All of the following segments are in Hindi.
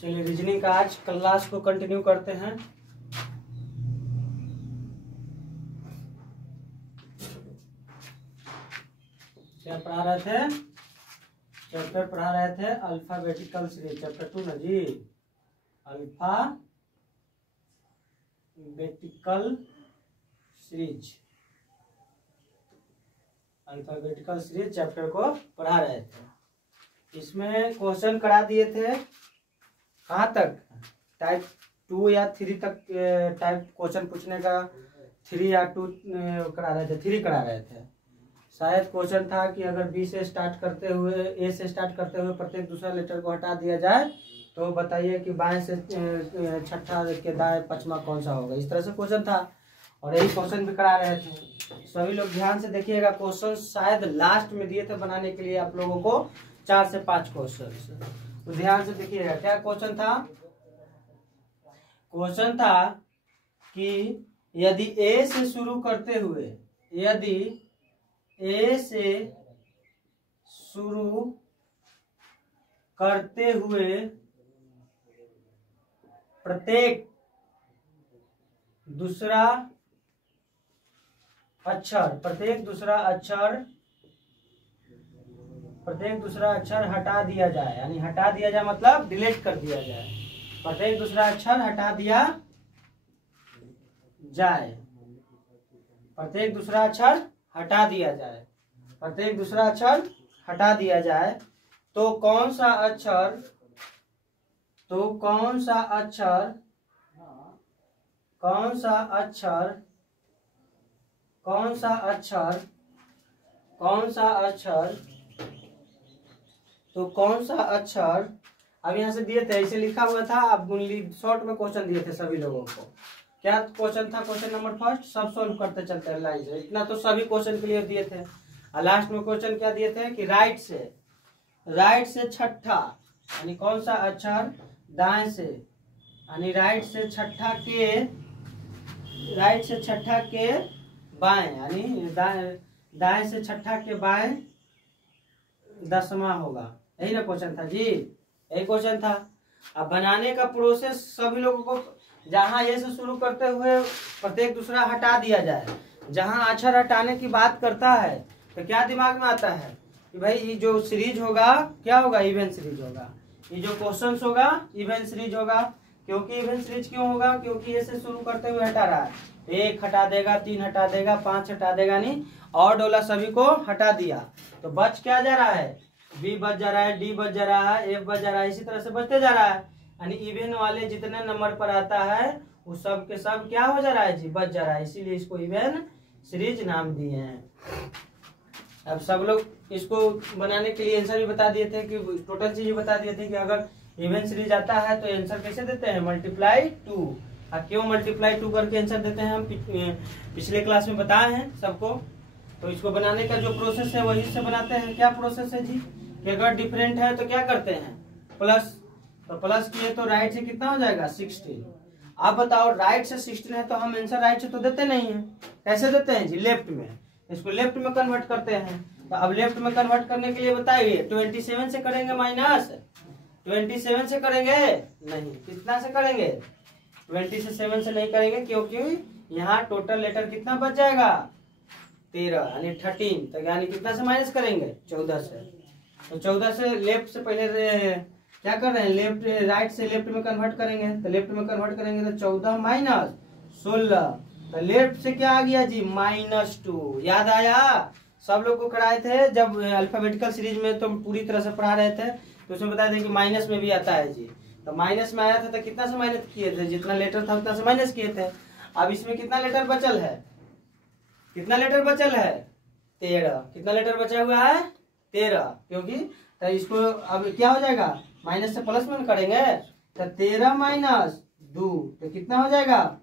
चलिए रीजनिंग का आज क्लास को कंटिन्यू करते हैं। क्या पढ़ा रहे थे? चैप्टर पढ़ा रहे थे अल्फाबेटिकल सीरीज, चैप्टर 2 ना जी। Alphabetical series, alphabetical series chapter को पढ़ा रहे थे। इसमें क्वेश्चन करा दिए थे कहाँ तक? टाइप 2 या 3 तक टाइप क्वेश्चन पूछने का 3 या 2 करा रहे थे, 3 करा रहे थे। शायद क्वेश्चन था कि अगर बी से स्टार्ट करते हुए, ए से स्टार्ट करते हुए प्रत्येक दूसरा लेटर को हटा दिया जाए तो बताइए कि बाएं से छठा के दाएं पचमा कौन सा होगा। इस तरह से क्वेश्चन था और यही क्वेश्चन भी करा रहे थे। सभी लोग ध्यान से देखिएगा, क्वेश्चन शायद लास्ट में दिए थे बनाने के लिए आप लोगों को 4 से 5 क्वेश्चन, तो ध्यान से देखिएगा। क्या क्वेश्चन था? क्वेश्चन था कि यदि ए से शुरू करते हुए, यदि ए से शुरू करते हुए प्रत्येक दूसरा अक्षर हटा दिया जाए, यानी हटा दिया जाए मतलब डिलीट कर दिया जाए। प्रत्येक दूसरा अक्षर हटा दिया जाए, प्रत्येक दूसरा अक्षर हटा दिया जाए, प्रत्येक दूसरा अक्षर हटा दिया जाए तो कौन सा अक्षर अब यहाँ से दिए थे, ऐसे लिखा हुआ था। अब शॉर्ट में क्वेश्चन दिए थे सभी लोगों को। क्या क्वेश्चन था? क्वेश्चन नंबर फर्स्ट, सब सॉल्व करते चलते हैं लाइन से। इतना तो सभी क्वेश्चन क्लियर दिए थे। और लास्ट में क्वेश्चन क्या दिए थे कि राइट से छठा, यानी कौन सा अक्षर दाएं से, यानी राइट से छठा के बाएं, यानी दाएं से छठा के बाएं दसवां होगा। यही ना क्वेश्चन था जी, यही क्वेश्चन था। अब बनाने का प्रोसेस सभी लोगों को, जहां ये से शुरू करते हुए प्रत्येक दूसरा हटा दिया जाए, जहां अक्षर हटाने की बात करता है तो क्या दिमाग में आता है कि भाई ये जो सीरीज होगा क्या होगा? इवन सीरीज होगा। ये जो क्वेश्चंस होगा इवन सीरीज होगा। क्योंकि इवन सीरीज क्यों होगा? क्योंकि ये से शुरू करते हुए हटा रहा है, 1 हटा देगा, 3 हटा देगा, 5 हटा देगा, नहीं और डोला सभी को हटा दिया तो बच क्या जा रहा है? बी बच जा रहा है, डी बच जा रहा है, एफ बच जा रहा है, इसी तरह से बचते जा रहा है। यानी इवन वाले जितने नंबर पर आता है वो सब के सब क्या हो जा रहा है जी? बच जा रहा है। इसीलिए इसको इवन सीरीज नाम दिए हैं। अब सब लोग इसको बनाने के लिए आंसर भी बता दिए थे कि टोटल चीज बता दिए थे कि अगर इवन सीरीज आता है तो आंसर कैसे देते हैं? मल्टीप्लाई 2। क्यों मल्टीप्लाई 2 करके आंसर देते हैं हम पिछले क्लास में बताए हैं सबको। तो इसको बनाने का जो प्रोसेस है वही से बनाते हैं। क्या प्रोसेस है जी? कि अगर डिफरेंट है तो क्या करते हैं? प्लस, तो प्लस किए तो राइट से कितना हो जाएगा? 16। आप बताओ, राइट से 16 है तो हम आंसर राइट से तो देते नहीं है। कैसे देते हैं जी? लेफ्ट में। इसको लेफ्ट में कन्वर्ट करते हैं। तो अब लेफ्ट में कन्वर्ट करने के लिए बताइए, 27 से करेंगे माइनस? 27 से करेंगे? नहीं। कितना से करेंगे? 27 से नहीं करेंगे, क्योंकि यहाँ टोटल लेटर कितना बच जाएगा? 13, यानी 13। तो यानी कितना से माइनस करेंगे? 14 से। तो 14 से लेफ्ट से पहले क्या कर रहे हैं? राइट से लेफ्ट में कन्वर्ट करेंगे। तो लेफ्ट में कन्वर्ट करेंगे तो 14 माइनस 16, तो लेफ्ट से क्या आ गया जी? -2। याद आया? सब लोग को कराए थे जब अल्फाबेटिकल सीरीज में, तो पूरी तरह से पढ़ा रहे थे तो उसमें बताए थे कि माइनस में भी आता है जी। तो माइनस में आया था तो कितना से माइनस किए थे? जितना लेटर था उतना से माइनस किए थे। अब इसमें कितना लेटर बचल है? कितना लेटर बचल है? 13। कितना लेटर बचा हुआ है? 13। क्योंकि तो इसको अब क्या हो जाएगा? माइनस से प्लस में करेंगे तो 13 माइनस 2 तो कितना हो जाएगा?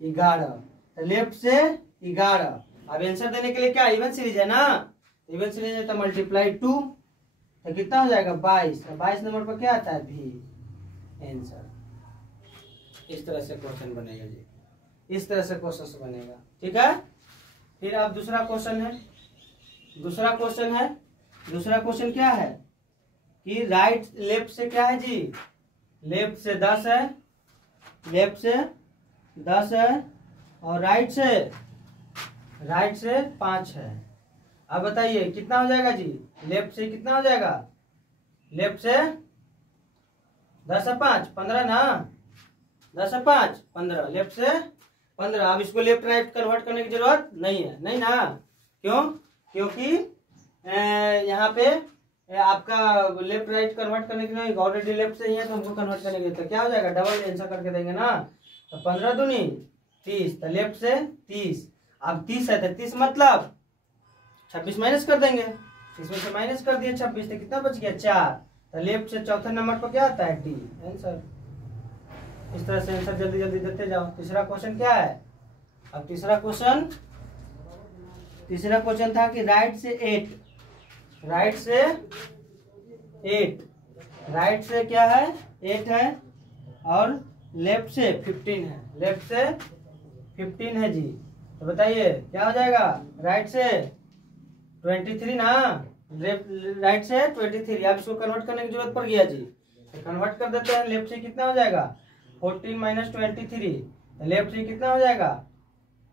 11। तो लेफ्ट से 11। अब आंसर देने के लिए क्या इवन सीरीज है ना? इवन सीरीज है तो मल्टीप्लाई 2 तो कितना हो जाएगा? 22। तो 22 नंबर पर क्या आता है? भी आंसर। इस तरह से क्वेश्चन बनेगा जी, इस तरह से क्वेश्चन बनेगा। ठीक है। फिर अब दूसरा क्वेश्चन है। दूसरा क्वेश्चन क्या है कि राइट लेफ्ट से क्या है जी? लेफ्ट से 10 है, लेफ्ट से 10 है, और राइट से 5 है। अब बताइए कितना हो जाएगा जी? लेफ्ट से कितना हो जाएगा? लेफ्ट से 10 है 5, 15 ना, 10 है 5, 15, लेफ्ट से 15। अब इसको लेफ्ट राइट कन्वर्ट करने की जरूरत नहीं है, नहीं ना? क्यों? क्योंकि यहाँ पे आपका लेफ्ट राइट कन्वर्ट करने की नहीं, ऑलरेडी लेफ्ट से ही है, तो हमको कन्वर्ट करने की तो क्या हो जाएगा? डबल आंसर करके देंगे ना। तो 15 दूनी 30, तो लेफ्ट से 30। अब 30 है तो 30 मतलब 26 माइनस कर देंगे, इसमें से माइनस कर दिए 26, तो कितना बच गया? 4। तो लेफ्ट से चौथे नंबर पर क्या आता है? D answer. इस तरह से आंसर जल्दी जल्दी देते जाओ। तीसरा क्वेश्चन क्या है? अब तीसरा क्वेश्चन था कि राइट से 8, राइट से क्या है? 8 है, और लेफ्ट से 15 है, लेफ्ट से 15 है जी। तो बताइए क्या हो जाएगा? राइट से 23 ना, राइट से 23। अब इसको कन्वर्ट करने की जरूरत पड़ गया जी, तो कन्वर्ट कर देते हैं। लेफ्ट से कितना हो जाएगा? 14 माइनस 23, लेफ्ट से कितना हो जाएगा?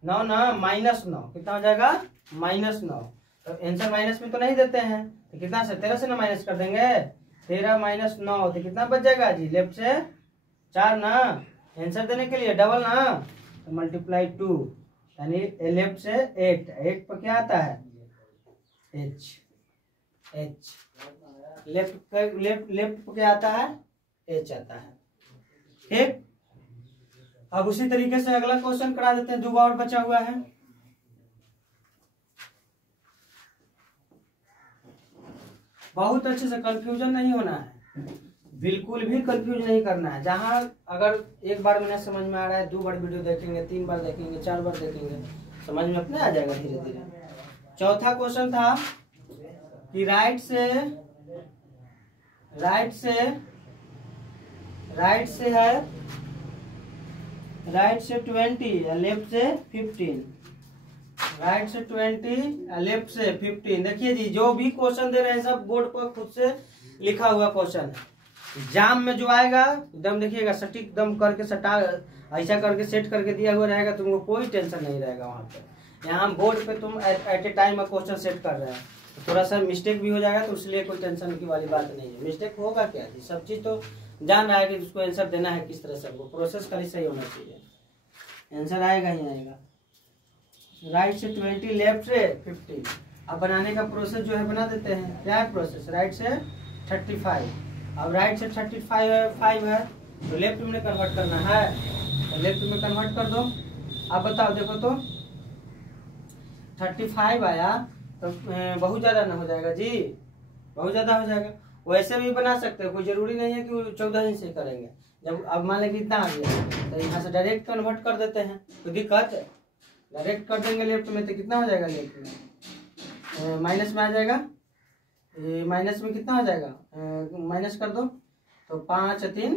9 ना, -9, कितना हो जाएगा? -9। तो आंसर माइनस में तो नहीं देते हैं, तो कितना से? 13 से ना माइनस कर देंगे, 13 माइनस 9, तो कितना बच जाएगा जी? लेफ्ट से 4 ना, आंसर देने के लिए डबल ना, तो मल्टीप्लाई 2, यानी लेफ्ट से 8 पर क्या आता है? एच लेफ्ट पर क्या आता है? एच आता है। ठीक, अब उसी तरीके से अगला क्वेश्चन करा देते हैं, 2 और बचा हुआ है। बहुत अच्छे से कंफ्यूजन नहीं होना है, बिल्कुल भी कंफ्यूज नहीं करना है। जहां अगर एक बार में ना समझ में आ रहा है, 2 बार वीडियो देखेंगे, 3 बार देखेंगे, 4 बार देखेंगे, समझ में अपने आ जाएगा धीरे धीरे। चौथा क्वेश्चन था कि राइट से है, राइट से 20 या लेफ्ट से 15, राइट से 20 लेफ्ट से 15। देखिए जी, जो भी क्वेश्चन दे रहे हैं सब बोर्ड पर खुद से लिखा हुआ क्वेश्चन है। एग्जाम में जो आएगा एकदम देखिएगा सटीक एकदम करके ऐसा करके सेट करके दिया हुआ रहेगा, तुमको कोई टेंशन नहीं रहेगा वहां पे। यहाँ बोर्ड पे तुम at a time question set कर रहे हैं, तो थोड़ा सा मिस्टेक भी हो जाएगा, तो इसलिए कोई टेंशन की वाली बात नहीं है। मिस्टेक होगा क्या जी, सब चीज तो जान रहा है कि उसको आंसर देना है किस तरह से, वो प्रोसेस खाली सही होना चाहिए, आंसर आएगा ही आएगा। राइट से 20 लेफ्ट से 15। अब बनाने का प्रोसेस जो है बना देते हैं। क्या है प्रोसेस? राइट से 35, अब राइट से 35 है, तो लेफ्ट में कन्वर्ट करना है, तो लेफ्ट में कन्वर्ट कर दो। अब बताओ, देखो तो 35 आया तो बहुत ज्यादा ना हो जाएगा जी, बहुत ज्यादा हो जाएगा। वैसे भी बना सकते हो, कोई जरूरी नहीं है कि 14 ही से करेंगे। जब अब मान लें कि इतना आ गया, तो यहाँ से डायरेक्ट कन्वर्ट कर देते हैं, तो दिक्कत है, डायरेक्ट कर देंगे लेफ्ट में, तो कितना हो जाएगा? लेफ्ट में माइनस में आ जाएगा, माइनस में कितना हो जाएगा? माइनस कर दो, तो 5 3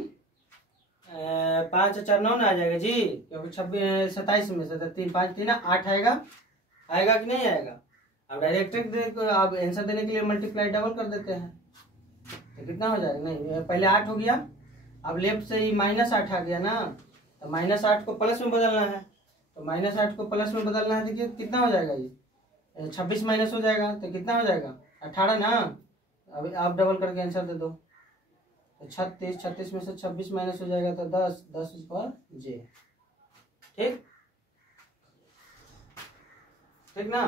5 4 9 ना आ जाएगा जी, क्योंकि 26 27 में से 3 5 3 8 आएगा, आएगा कि नहीं आएगा? अब डायरेक्ट आप आंसर देने के लिए मल्टीप्लाई डबल कर देते हैं, तो कितना हो जाएगा? नहीं, पहले 8 हो गया, अब लेफ्ट से ही -8 आ गया ना, तो -8 को प्लस में बदलना है, तो -8 को प्लस में बदलना है, देखिए कितना हो जाएगा ये? 26 माइनस हो जाएगा, तो कितना हो जाएगा? 18 ना। अभी आप डबल करके आंसर दे दो, तो 36 में से 26 माइनस हो जाएगा, तो 10 पर जे। ठीक ठीक ना?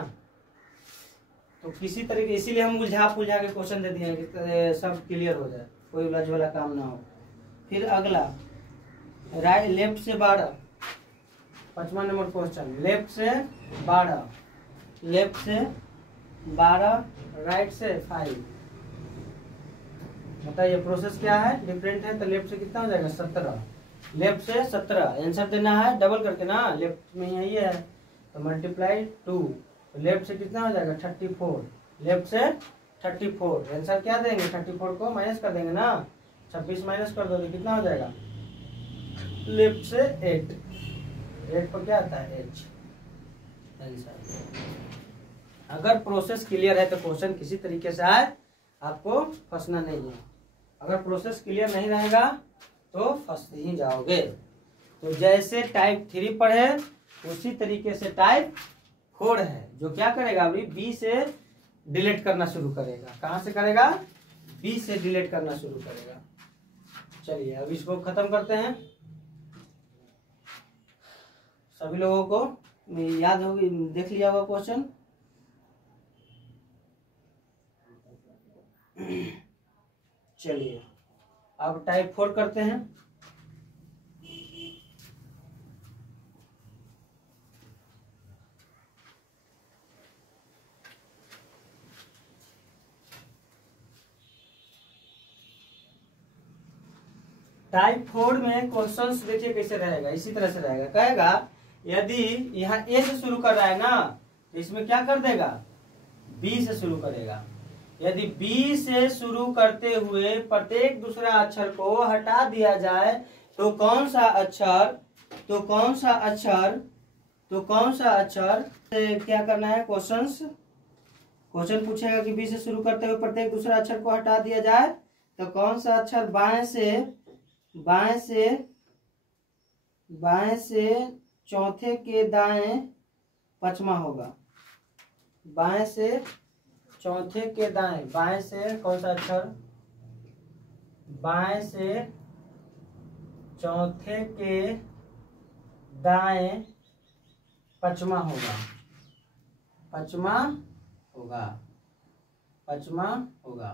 तो किसी तरीके, इसीलिए हम उलझा के क्वेश्चन दे दिए कि सब क्लियर हो जाए, कोई उलझ वाला काम ना हो। फिर अगला राइट लेफ्ट से 12, 5वां नंबर क्वेश्चन, लेफ्ट से 12, लेफ्ट से 12 राइट से 5। बताइए प्रोसेस क्या है? डिफरेंट है, तो लेफ्ट से कितना हो जाएगा? 17, लेफ्ट से 17 आंसर देना है डबल करके ना, लेफ्ट में यही है, तो मल्टीप्लाई 2, तो लेफ्ट से कितना हो जाएगा? 34, लेफ्ट से 34 आंसर क्या देंगे? 34 को माइनस कर देंगे ना, 26 माइनस कर दो तो कितना हो जाएगा? लेफ्ट से 8 पर क्या आता है? H answer. अगर प्रोसेस क्लियर है तो क्वेश्चन किसी तरीके से आए, आपको फंसना नहीं है। अगर प्रोसेस क्लियर नहीं रहेगा तो फंस ही जाओगे। तो जैसे टाइप 3 पढ़े उसी तरीके से टाइप 4 है, जो क्या करेगा अभी बी से डिलीट करना शुरू करेगा। कहाँ से करेगा? बी से डिलीट करना शुरू करेगा। चलिए अब इसको खत्म करते हैं। सभी लोगों को याद होगी, देख लिया होगा क्वेश्चन। चलिए अब टाइप 4 करते हैं। टाइप 4 में क्वेश्चंस देखिए कैसे रहेगा, इसी तरह से रहेगा। कहेगा यदि यहाँ ए से शुरू कर रहा है ना, तो इसमें क्या कर देगा? बी से शुरू करेगा। यदि बी से शुरू करते हुए प्रत्येक दूसरा अक्षर को हटा दिया जाए तो कौन सा अक्षर क्या करना है? क्वेश्चन पूछेगा कि बी से शुरू करते हुए प्रत्येक दूसरा अक्षर को हटा दिया जाए तो कौन सा अक्षर बाएं से चौथे के दाएं पचमा होगा। बाएं से चौथे के दाएं, बाएं से कौन सा अक्षर? बाएं से चौथे के दाएं पचमा होगा। पचमा होगा। पचमा होगा।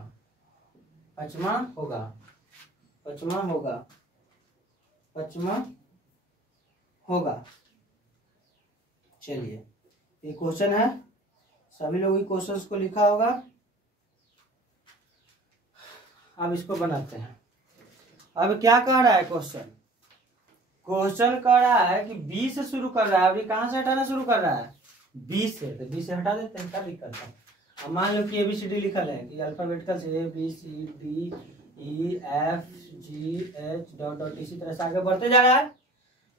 पचमा होगा। पचमा होगा। पचमा होगा। चलिए ये क्वेश्चन है, सभी लोग ये क्वेश्चंस को लिखा होगा। अब इसको बनाते हैं। अब क्या कह रहा है क्वेश्चन? क्वेश्चन कह रहा है कि बी से शुरू कर रहा है। अभी कहाँ से हटाना शुरू कर रहा है? बी से। तो बी से हटा देते हैं, क्या दिक्कत है? अब मान लो कि ABCD लिखल है कि अल्फाबेटिकल से ABCDEFGH डॉट इसी तरह से आगे बढ़ते जा रहा है।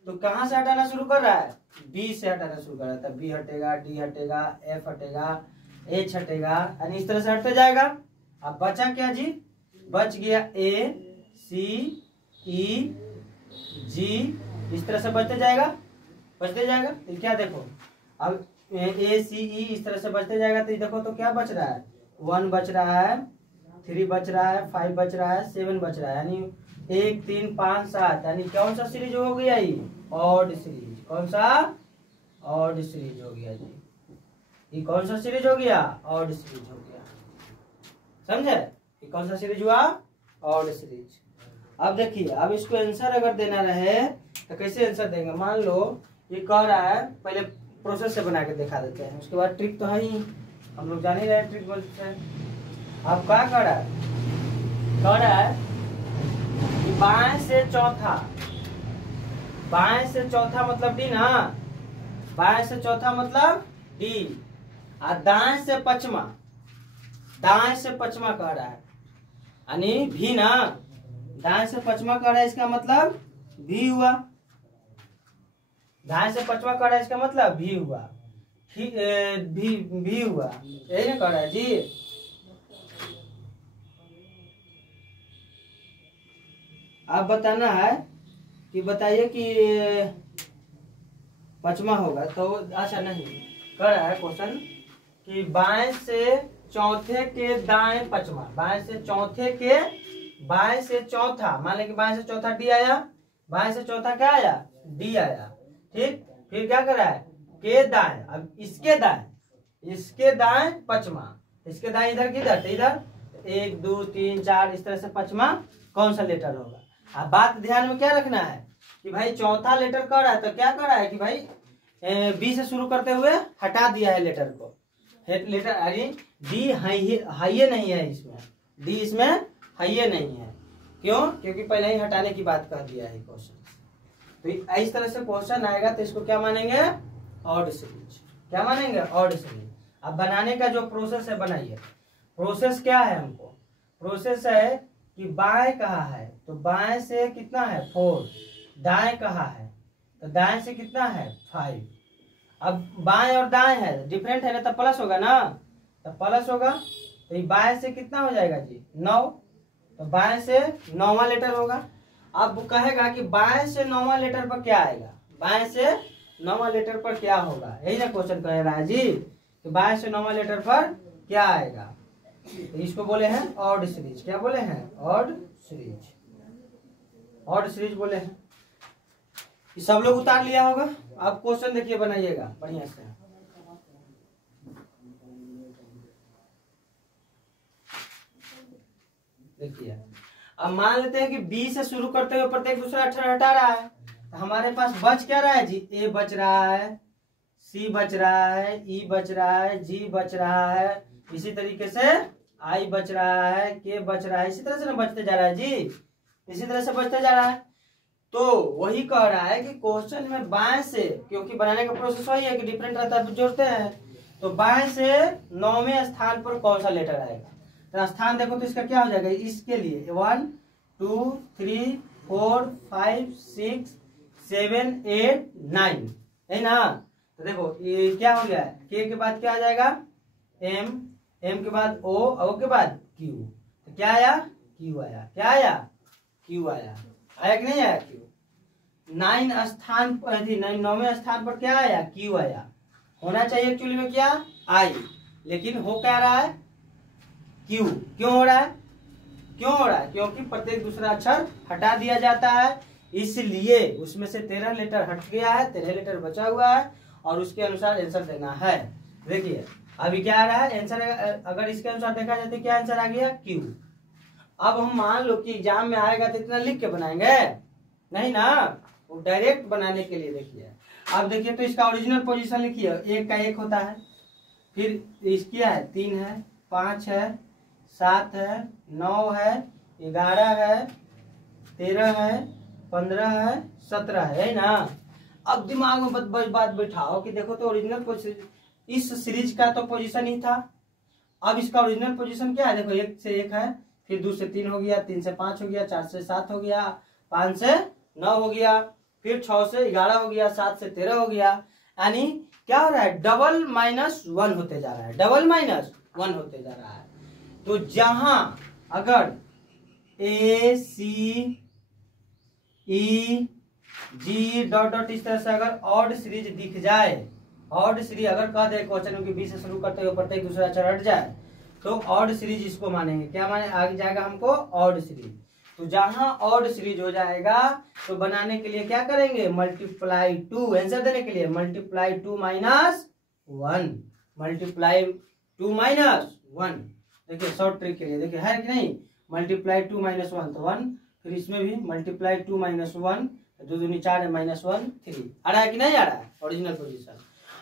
तो कहाँ से हटाना शुरू कर रहा है? बी से हटाना शुरू कर रहा है। तब बी हटेगा, डी हटेगा, एफ हटेगा, एच हटेगा, यानी इस तरह से हटते जाएगा। अब बचा क्या जी? बच गया ACEG, इस तरह से बचते जाएगा। तो क्या देखो, अब ACE इस तरह से बचते जाएगा। तो देखो तो क्या बच रहा है? 1 बच रहा है, 3 बच रहा है, 5 बच रहा है, 7 बच रहा है, यानी 1 3 5 7, यानी कौन सा सीरीज हो गया? ये ऑड सीरीज। कौन सा? ऑड सीरीज हो गया जी। ये कौन सा सीरीज हो गया? ऑड सीरीज हो गया। समझे? ये कौन सा सीरीज हुआ? Odd series. अब देखिए, अब इसको आंसर अगर देना रहे तो कैसे आंसर देंगे? मान लो ये कह रहा है, पहले प्रोसेस से बना के दिखा देते हैं, उसके बाद ट्रिक तो है ही, हम लोग जान ही रहे ट्रिक बोलते हैं। अब क्या कह रहा है? कह रहा है कि बाएं से चौथा मतलब डी ना। बाएं से चौथा मतलब डी, और दाएं से पचमा कह रहा है, यानी भी ना। दाएं से पचमा कह रहा है, इसका मतलब भी हुआ। दाएं से पचमा कह रहा है, इसका मतलब भी हुआ। भी हुआ, यही ना कह रहा है जी। अब बताना है कि बताइए कि पचमा होगा तो अच्छा नहीं। कह रहा है क्वेश्चन कि बाएं से चौथे के दाएं पचमा। बाएं से चौथा, मान लें कि बाएं से चौथा डी आया, बाएं से चौथा क्या आया? डी आया। ठीक, फिर क्या कर रहा है? के दाएं। अब इसके दाएं पचमा, इसके दाएं इधर किधर? इधर 1 2 3 4 इस तरह से पचमा कौन सा लेटर होगा? अब बात ध्यान में क्या रखना है कि भाई चौथा लेटर कर रहा है, तो क्या कर रहा है कि भाई बी से शुरू करते हुए हटा दिया है लेटर को। लेटर अरे डी हाइये नहीं है इसमें, डी इसमें हाइये नहीं है। क्यों? क्योंकि पहले ही हटाने की बात कह दिया है क्वेश्चन। तो इस तरह से क्वेश्चन आएगा तो इसको क्या मानेंगे? Odd series. क्या मानेंगे? Odd series. अब बनाने का जो प्रोसेस है बनाइए। प्रोसेस क्या है? हमको प्रोसेस है कि बाएं कहाँ है, तो बाएं से कितना है? 4। दाएं कहाँ है, तो दाएं से कितना है? 5। अब बाएं और दाएं है, डिफरेंट है ना, तो प्लस होगा ना, तो प्लस होगा। तो ये बाएं से कितना हो जाएगा जी? 9। तो बाएं से 9वां लेटर होगा। अब वो कहेगा कि बाएं से 9वां लेटर पर क्या आएगा, बाएं से 9वां लेटर पर क्या होगा, यही ना क्वेश्चन कह रहा है जी कि बाएं से 9वां लेटर पर क्या आएगा। तो इसको बोले हैं ऑड सीरीज। क्या बोले हैं? Odd series. ऑड सीरीज बोले हैं। ये सब लोग उतार लिया होगा। अब क्वेश्चन देखिए बनाइएगा बढ़िया से। देखिए अब मान लेते हैं कि बी से शुरू करते हुए प्रत्येक दूसरा अक्षर हटा रहा है, तो हमारे पास बच क्या रहा है जी, ए बच रहा है, सी बच रहा है, ई बच रहा है, जी बच रहा है, इसी तरीके से आई बच रहा है, के बच रहा है, इसी तरह से ना बचते जा रहा है जी, इसी तरह से बचते जा रहा है। तो वही कह रहा है कि क्वेश्चन में बाएं से, क्योंकि बनाने का प्रोसेस वही है कि डिफरेंट रहता है, जोड़ते हैं, तो बाएं से 9वें स्थान पर कौन सा लेटर आएगा। तो स्थान देखो तो इसका क्या हो जाएगा, इसके लिए 1 2 3 4 5 6 7 8 9 है ना। तो देखो ये क्या हो गया है, के के बाद क्या आ जाएगा एम, एम के बाद ओ, ओ के बाद क्यू। तो क्या आया, क्यू आया। क्या आया, क्यू आया। आया कि नहीं आया क्यू। 9 स्थान पर, 9वें स्थान पर क्या आया, क्यू आया। होना चाहिए एक्चुअली में क्या, आई, लेकिन हो क्या रहा है, क्यू। क्यों हो रहा है, क्यों हो रहा है, क्योंकि प्रत्येक दूसरा अक्षर हटा दिया जाता है, इसलिए उसमें से 13 लेटर हट गया है, 13 लेटर बचा हुआ है और उसके अनुसार आंसर देना है। देखिए अभी क्या आ रहा है आंसर, अगर इसके अनुसार देखा जाए तो क्या आंसर आ गया, क्यू। अब हम मान लो कि एग्जाम में आएगा तो इतना लिख के बनाएंगे नहीं ना, वो डायरेक्ट बनाने के लिए देखिए। अब देखिए तो इसका ओरिजिनल पोजीशन लिखिए, 1 का 1 होता है, फिर इसकी है 3 है, 5 है, 7 है, 9 है, 11 है, 13 है, 15 है, 17 है ना। अब दिमाग में बात बैठाओ कि देखो तो ओरिजिनल पोजीशन इस सीरीज का तो पोजीशन ही था। अब इसका ओरिजिनल पोजीशन क्या है, देखो 1 से 1 है, फिर 2 से 3 हो गया, 3 से 5 हो गया, 4 से 7 हो गया, 5 से 9 हो गया, फिर 6 से 11 हो गया, 7 से 13 हो गया। यानी क्या हो रहा है, डबल माइनस 1 होते जा रहा है, डबल माइनस 1 होते जा रहा है। तो जहां अगर ए सी ई जी डॉट डॉट इस तरह से अगर ऑड सीरीज दिख जाए, ऑड सीरीज अगर कह दे क्वेश्चन की बी से शुरू करते हुए प्रत्येक दूसरा अक्षर हट जाए, तो ऑड सीरीज इसको मानेंगे। क्या माने, आगे जाएगा हमको ऑड सीरीज। तो जहां ऑड सीरीज हो जाएगा तो बनाने के लिए क्या करेंगे, मल्टीप्लाई 2, आंसर देने के लिए मल्टीप्लाई 2 माइनस 1, मल्टीप्लाई 2 माइनस 1। देखिए शॉर्ट ट्रिक के लिए देखिए है कि नहीं, मल्टीप्लाई 2 माइनस 1 तो 1, फिर इसमें भी मल्टीप्लाई 2 माइनस 1, 2 दूनी 4 है, माइनस 1 3। आ रहा है कि नहीं आ रहा है ओरिजिनल पोजीशन।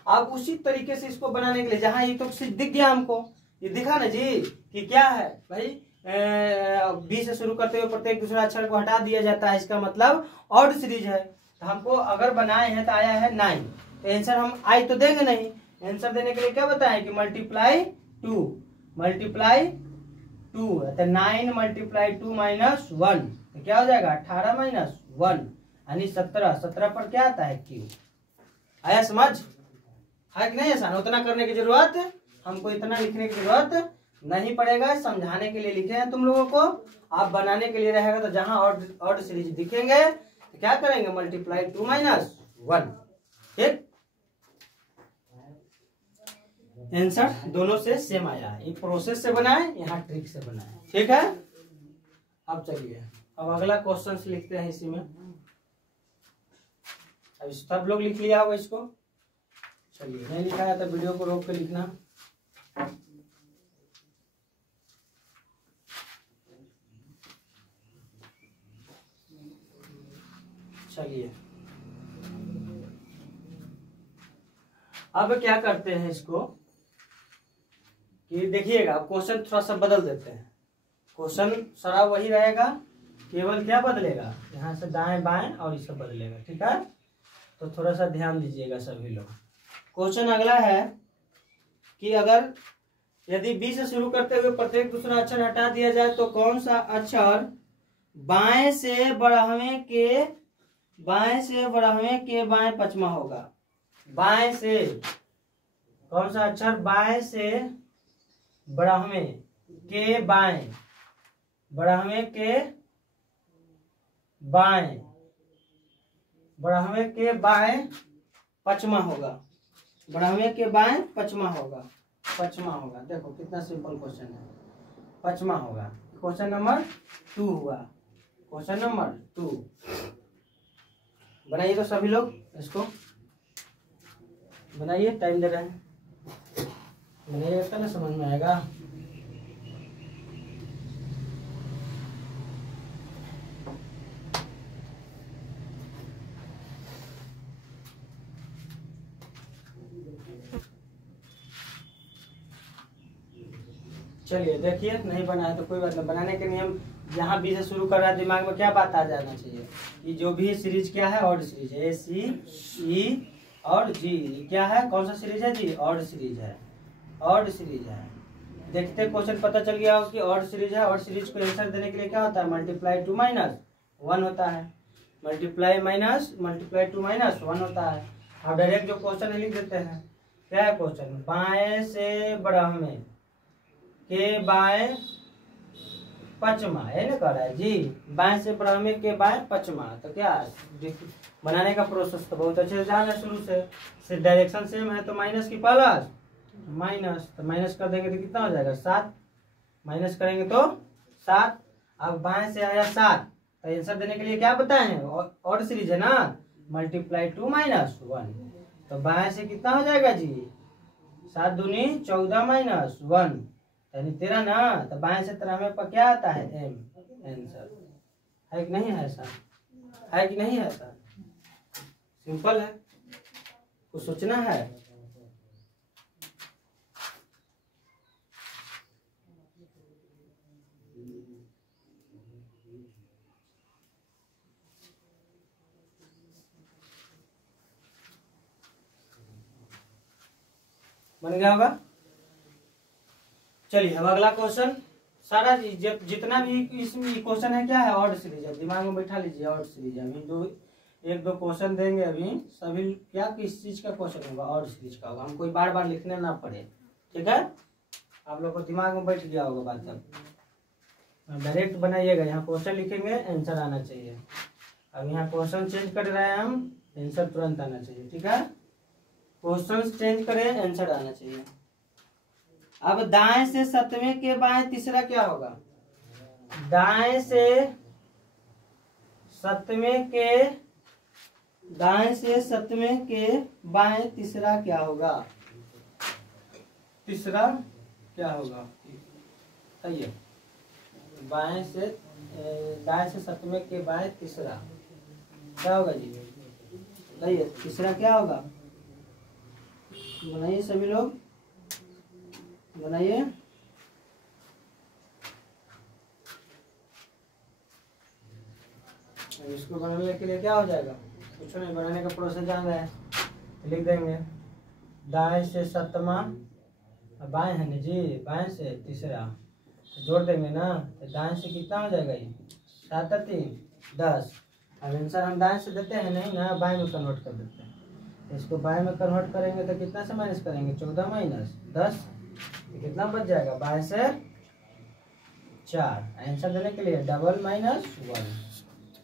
अब उसी तरीके से इसको बनाने के लिए जहां ये तो दिख गया हमको, ये दिखा ना जी कि क्या है भाई, बी से शुरू करते हुए प्रत्येक दूसरा अक्षर को हटा दिया जाता है, इसका मतलब ऑड सीरीज है। तो हमको अगर बनाए हैं तो आया है 9, तो आंसर हम आई तो देंगे नहीं, आंसर देने के लिए क्या बताएं कि मल्टीप्लाई 2, मल्टीप्लाई 2, तो 9 मल्टीप्लाई 2 माइनस 1, तो क्या हो जाएगा 18 माइनस 1 यानी 17। 17 पर क्या आता है क्यू। आया समझ, है कि नहीं आसान। उतना करने की जरूरत, हमको इतना लिखने की जरूरत नहीं पड़ेगा, समझाने के लिए लिखे हैं तुम लोगों को। आप बनाने के लिए रहेगा तो जहां ऑड सीरीज दिखेंगे तो क्या करेंगे, मल्टीप्लाई 2 माइनस 1। ठीक, आंसर दोनों से सेम आया, ये प्रोसेस से बनाए, यहाँ ट्रिक से बनाए। ठीक है, अब चलिए अब अगला क्वेश्चन लिखते हैं इसी में। अब सब लोग लिख लिया होगा इसको, चलिए नहीं लिखा है तो वीडियो को रोक के लिखना। चलिए अब क्या करते हैं इसको कि देखिएगा क्वेश्चन थोड़ा सा बदल देते हैं। क्वेश्चन सारा वही रहेगा, केवल क्या बदलेगा, यहाँ से दाएं बाएं और इसका बदलेगा। ठीक है, तो थोड़ा सा ध्यान दीजिएगा सभी लोग। क्वेश्चन अगला है कि अगर यदि बी से शुरू करते हुए प्रत्येक दूसरा अक्षर हटा दिया जाए तो कौन सा अक्षर बाएं से बढ़ावें के बाएं पचमा होगा। बाएं से कौन सा अक्षर बाएं से बढ़ावें के बाएं, बढ़ावे के बाएं पचमा होगा, बढ़ावे के बाएं पचमा होगा, पचमा होगा। देखो कितना सिंपल क्वेश्चन है, पचमा होगा। क्वेश्चन नंबर 2 हुआ, क्वेश्चन नंबर 2। बनाइए तो सभी लोग, इसको बनाइए, टाइम दे रहे हैं, बनाइए तो ना समझ में आएगा। चलिए देखिए, नहीं बनाया तो कोई बात नहीं। बनाने के नियम यहाँ बी से शुरू कर रहा है, दिमाग में क्या बात आ जाना चाहिए कि जो भी सीरीज क्या है, ऑड सीरीज है। ए सी ई और जी क्या है, कौन सा सीरीज है जी, ऑड सीरीज है, ऑड सीरीज है। देखते क्वेश्चन पता चल गया हो कि ऑड सीरीज है। ऑड सीरीज को आंसर देने के लिए क्या होता है, मल्टीप्लाई टू माइनस 1 होता है, मल्टीप्लाई टू माइनस 1 होता है। अब डायरेक्ट जो क्वेश्चन लिख देते हैं। क्या है क्वेश्चन, बाएं से बढ़ावे के बाएं पचमा, है ना कह रहा है जी, बाएं से बढ़ावे के बाएं पचमा। तो क्या बनाने का प्रोसेस तो बहुत अच्छे से जान है शुरू से, सिर्फ डायरेक्शन सेम है तो माइनस की प्लस माइनस, तो माइनस कर देंगे तो कितना हो जाएगा 7, माइनस करेंगे तो 7। अब बाएं से आया 7, तो आंसर देने के लिए क्या बताए, ऑड सीरीज है ना, मल्टीप्लाई टू माइनस 1। तो बाएं से कितना हो जाएगा जी, 7 दूनी 14 माइनस 1 यानी 13 ना। तो बाएं से 13 पर क्या आता है, एम, आंसर है कि नहीं है, ऐसा है कि नहीं है, ऐसा सिंपल है, कुछ सोचना है। बन गया होगा। चलिए अब अगला क्वेश्चन, सारा जितना भी इसमें क्वेश्चन है क्या है, ऑड सीरीज है, दिमाग में बैठा लीजिए, ऑड सीरीज है। अभी दो एक दो क्वेश्चन देंगे अभी, सभी क्या किस चीज का क्वेश्चन होगा, ऑड सीरीज का होगा, हमको बार बार लिखने ना पड़े, ठीक है। आप लोग को दिमाग में बैठ गया होगा बात। अब डायरेक्ट बनाइएगा, यहाँ क्वेश्चन लिखेंगे आंसर आना चाहिए। अब यहाँ क्वेश्चन चेंज कर रहे हैं हम, आंसर तुरंत आना चाहिए, ठीक है। क्वेश्चन चेंज करें, आंसर आना चाहिए। अब दाएं से 7वें के बाएं तीसरा क्या होगा, दाएं से 7वें के, दाएं से 7वें के बाएं तीसरा क्या होगा, तीसरा क्या होगा, सही है। बाएं से दाएं से 7वें के बाएं तीसरा क्या होगा जी, सही है। तीसरा क्या होगा, बनाइए सभी लोग, बनाइए। इसको बनाने के लिए क्या हो जाएगा, कुछ नहीं, बनाने का प्रोसेस जान रहे हैं, लिख देंगे दाएं से 7वां, बाएं है ना जी, बाएं से तीसरा जोड़ देंगे ना, तो दाएं से कितना हो जाएगा ये, 7 और 3 10। अब आंसर हम दाएं से देते हैं नहीं ना, बाएं में कन्वर्ट कर देते हैं। इसको बाएं में कन्वर्ट करेंगे तो कितना से माइनस करेंगे, 14 माइनस 10, कितना बच जाएगा, बाएं से 4। आंसर देने के लिए डबल माइनस 1,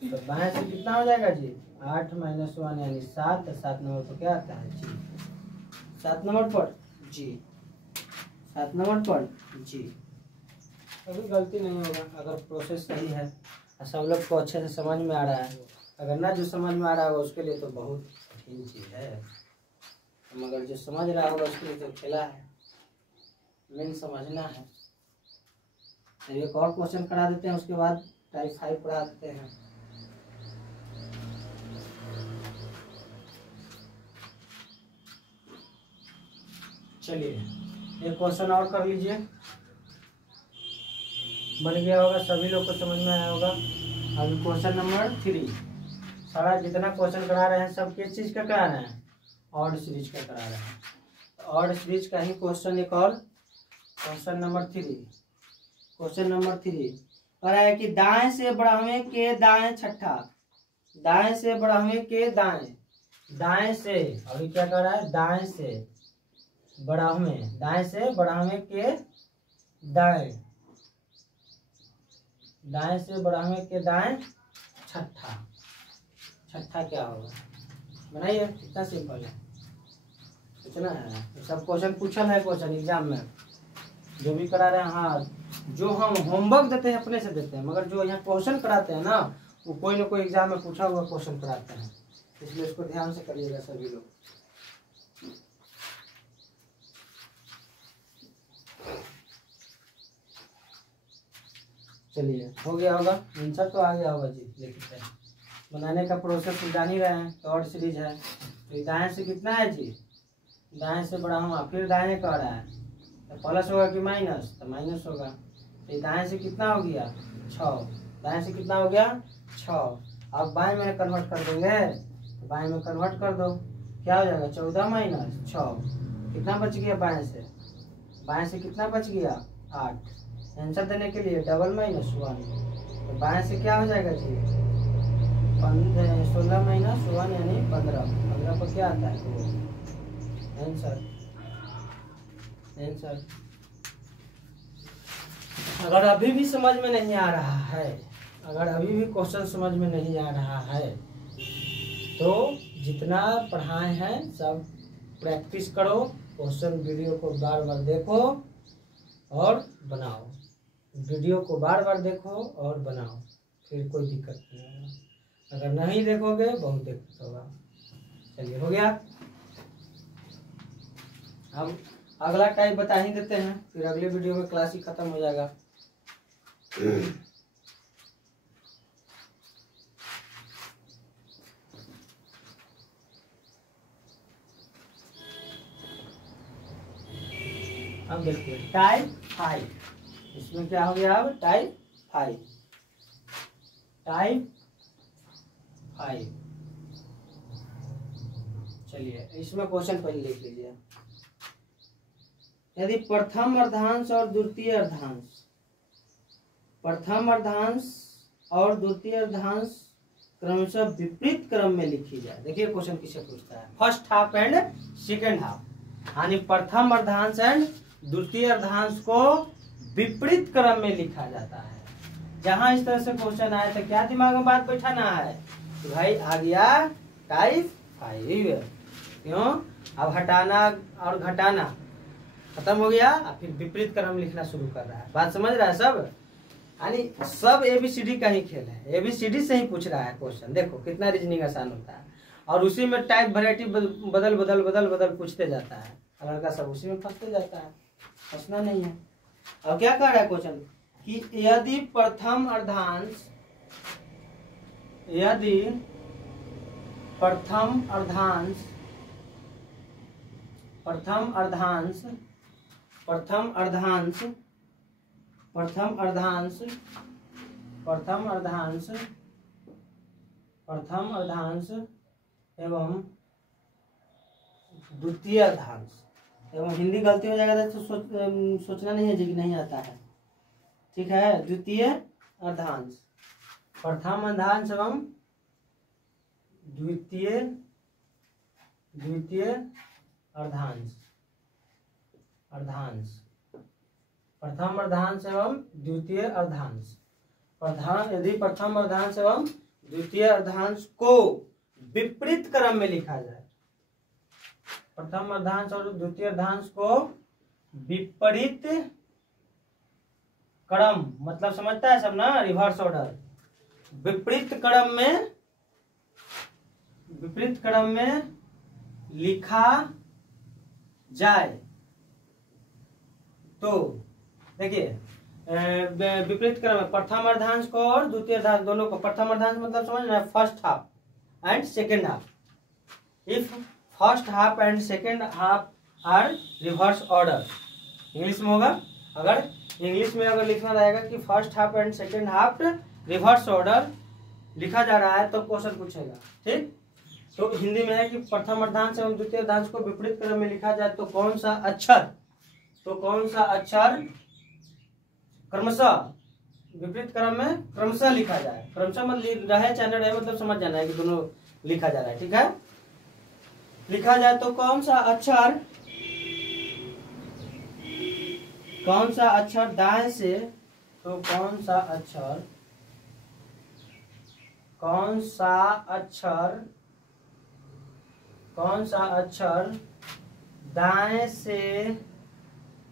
तो बाएं से कितना हो जाएगा जी, 8 माइनस 1 यानी 7। 7 नंबर पर क्या आता है जी, 7 नंबर पर जी, 7 नंबर पर जी। कभी गलती नहीं होगा अगर प्रोसेस सही है और सब लोग को अच्छे से समझ में आ रहा है। अगर ना जो समझ में आ रहा होगा उसके लिए तो बहुत कठिन चीज़ है, मगर जो समझ रहा होगा उसके लिए तो खेला है, मेन समझना है। एक और क्वेश्चन करा देते हैं, उसके बाद टाइप 5 पढ़ा देते हैं। चलिए एक क्वेश्चन और कर लीजिए, बन गया होगा, सभी लोग को समझ में आया होगा। अभी क्वेश्चन नंबर 3, सारा जितना क्वेश्चन करा रहे हैं सब किस चीज़ का करा रहे हैं, ऑड सीरीज का करा रहे हैं। ऑड सीरीज का ही क्वेश्चन एक और, क्वेश्चन नंबर 3, क्वेश्चन नंबर 3 कह रहा है कि दाएं से बढ़ावे के दाएं छठा, दाएं से बढ़ावे के दाएं, दाएं से, अभी क्या कर रहा है, दाएं से बढ़ावे, दाएं से बढ़ावे के दाएं, दाएं से बढ़ावे के दाएं छठा। छठा क्या होगा बनाइए, कितना सिंपल है, इतना है। सब क्वेश्चन पूछल है, क्वेश्चन एग्जाम में जो भी करा रहे हैं। हाँ, जो हम होमवर्क देते हैं अपने से देते हैं, मगर जो यहाँ क्वेश्चन कराते हैं ना, वो कोई ना कोई एग्जाम में पूछा हुआ क्वेश्चन कराते हैं, इसलिए इसको ध्यान से करिएगा सभी लोग। चलिए, हो गया होगा आंसर तो आ गया होगा जी। देखते हैं बनाने का प्रोसेस जान ही रहे हैं, तो और सीरीज है। तो दाएं से कितना है जी, दाएं से बढ़ाऊंगा, फिर दाएं कह रहा है तो प्लस होगा कि माइनस, तो माइनस होगा। तो दाएं से कितना हो गया 6, दाएं से कितना हो गया 6। अब बाएं में कन्वर्ट कर देंगे, तो बाएं में कन्वर्ट कर दो, क्या हो जाएगा 14 माइनस 6, कितना बच गया बाएं से, बाएं से कितना बच गया 8। आंसर देने के लिए डबल माइनस 1, तो बाएं से क्या हो जाएगा जी 16 माइनस 1 यानी 15। 15 पर क्या आता है तो आंसर। आंसर अगर अभी भी समझ में नहीं आ रहा है, अगर अभी भी क्वेश्चन समझ में नहीं आ रहा है, तो जितना पढ़ाए हैं सब प्रैक्टिस करो, क्वेश्चन वीडियो को बार बार देखो और बनाओ, वीडियो को बार बार देखो और बनाओ, फिर कोई दिक्कत नहीं होगा। अगर नहीं देखोगे बहुत दिक्कत होगा। चलिए, हो गया। हम अगला टाइप बता ही देते हैं, फिर अगले वीडियो में क्लास ही खत्म हो जाएगा। अब देखिए टाइप 5, इसमें क्या हो गया अब टाइप 5। टाइप 5, चलिए इसमें क्वेश्चन पहले लिख लीजिए। यदि प्रथम अर्धांश और द्वितीय अर्धांश, प्रथम अर्धांश और द्वितीय अर्धांश क्रमशः विपरीत क्रम में लिखी जाए। देखिए क्वेश्चन किसे पूछता है, first half and second half, यानी प्रथम अर्धांश एंड द्वितीय अर्धांश को विपरीत क्रम में लिखा जाता है। जहां इस तरह से क्वेश्चन आए तो क्या दिमाग में बात बैठाना है कि भाई आ गया टाइप 5। क्यों, अब हटाना और घटाना खत्म हो गया, फिर विपरीत क्रम लिखना शुरू कर रहा है। बात समझ रहा है सब, यानी सब ABCD का ही खेल है, ABCD से ही पूछ रहा है क्वेश्चन। देखो कितना रीजनिंग आसान होता है, और उसी में टाइप वैरायटी बदल बदल बदल बदल पूछते जाता है, लड़का सब उसी में फंसते जाता है, फंसना नहीं है। अब क्या कह रहा है क्वेश्चन कि यदि प्रथम अर्धांश, यदि प्रथम अर्धांश, प्रथम अर्धांश, प्रथम अर्धांश, प्रथम अर्धांश, प्रथम अर्धांश, प्रथम अर्धांश एवं द्वितीय अर्धांश, एवं हिंदी गलती हो जाएगा तो सोचना नहीं है जी कि नहीं आता है, ठीक है। द्वितीय अर्धांश, प्रथम अर्धांश एवं द्वितीय अर्धांश, अर्धांश, प्रथम अर्धांश एवं द्वितीय अर्धांश, प्रधान यदि प्रथम अर्धांश एवं द्वितीय अर्धांश को विपरीत क्रम में लिखा जाए, प्रथम अर्धांश और द्वितीय अर्धांश को विपरीत क्रम, मतलब समझता है सब ना, रिवर्स ऑर्डर, विपरीत क्रम में, विपरीत क्रम में लिखा जाए तो देखिए विपरीत क्रम में प्रथम अर्धांश को और द्वितीय अर्धांश दोनों को, प्रथम अर्धांश मतलब समझ रहे हैं first half and second half, if first half and second half are reverse order, English में होगा। अगर इंग्लिश में अगर लिखना रहेगा कि first half and second half reverse order लिखा जा रहा है तो क्वेश्चन पूछेगा, ठीक। तो हिंदी में है कि प्रथम अर्धांश एवं द्वितीय अर्धांश को विपरीत क्रम में लिखा जाए तो कौन सा अक्षर, तो कौन सा अक्षर क्रमशः विपरीत क्रम में क्रमशः लिखा जाए, क्रमशः मतलब रहे चाहे न रहे, मतलब समझ जाना है कि दोनों लिखा जा रहा है, ठीक है। लिखा जाए तो कौन सा अक्षर, कौन सा अक्षर दाएं से, तो कौन सा अक्षर, कौन सा अक्षर दाएं से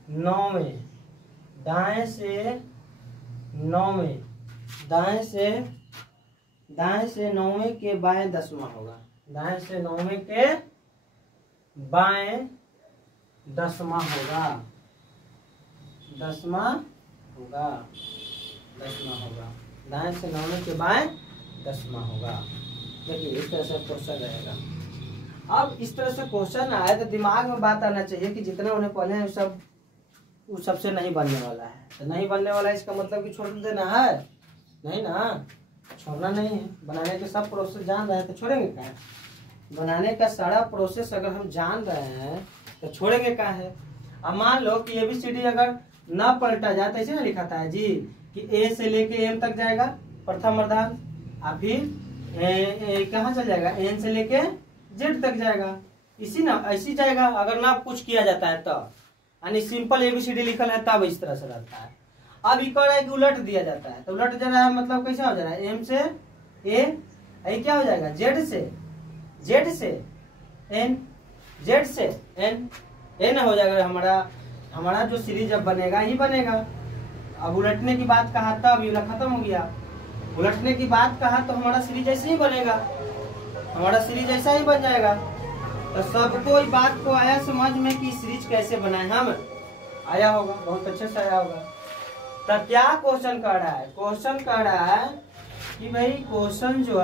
नौवें दाएं से नौवें के बाएं 10वां होगा। दाएं से नौवें के बाएं 10वां होगा। 10वां होगा। दाएं से नौवें के बाएं 10वां होगा। देखिए इस तरह से क्वेश्चन रहेगा। अब इस तरह से क्वेश्चन आए तो दिमाग में बात आना चाहिए कि जितना उन्हें पढ़े हैं सब उस सबसे नहीं बनने वाला है। तो नहीं बनने वाला है इसका मतलब कि छोड़ देना है? नहीं ना, छोड़ना नहीं है। बनाने के सब प्रोसेस जान रहे हैं तो छोड़ेंगे क्या है? बनाने का सारा प्रोसेस अगर हम जान रहे हैं तो छोड़ेंगे क्या है? अब मान लो कि ABCD अगर ना पलटा जाए तो ऐसे ना लिखा था जी कि A से लेके M तक जाएगा प्रथम अर्धांश, और फिर कहाँ चल जाएगा N से लेके Z तक जाएगा। इसी ना ऐसी जाएगा अगर ना कुछ किया जाता है तब, यानी सिंपल ABCD लिखल है तब इस तरह से रहता है। अब ये कह रहा है कि उलट दिया जाता है तो उलट जा रहा है मतलब कैसा हो जा रहा है? M से A, क्या हो जाएगा? Z से N, Z से N हो जाएगा। हमारा जो सीरीज अब बनेगा ही बनेगा। अब उलटने की बात कहा तब ये खत्म हो गया। उलटने की बात कहा तो हमारा सीरीज ऐसे ही बनेगा, हमारा सीरीज ऐसा ही बन जाएगा। तो सबको इस बात को आया समझ में कि सीरीज कैसे बनाए हम? आया होगा, बहुत अच्छे से आया होगा। तो क्या क्वेश्चन कर रहा है? क्वेश्चन कर रहा है कि भाई क्वेश्चन जो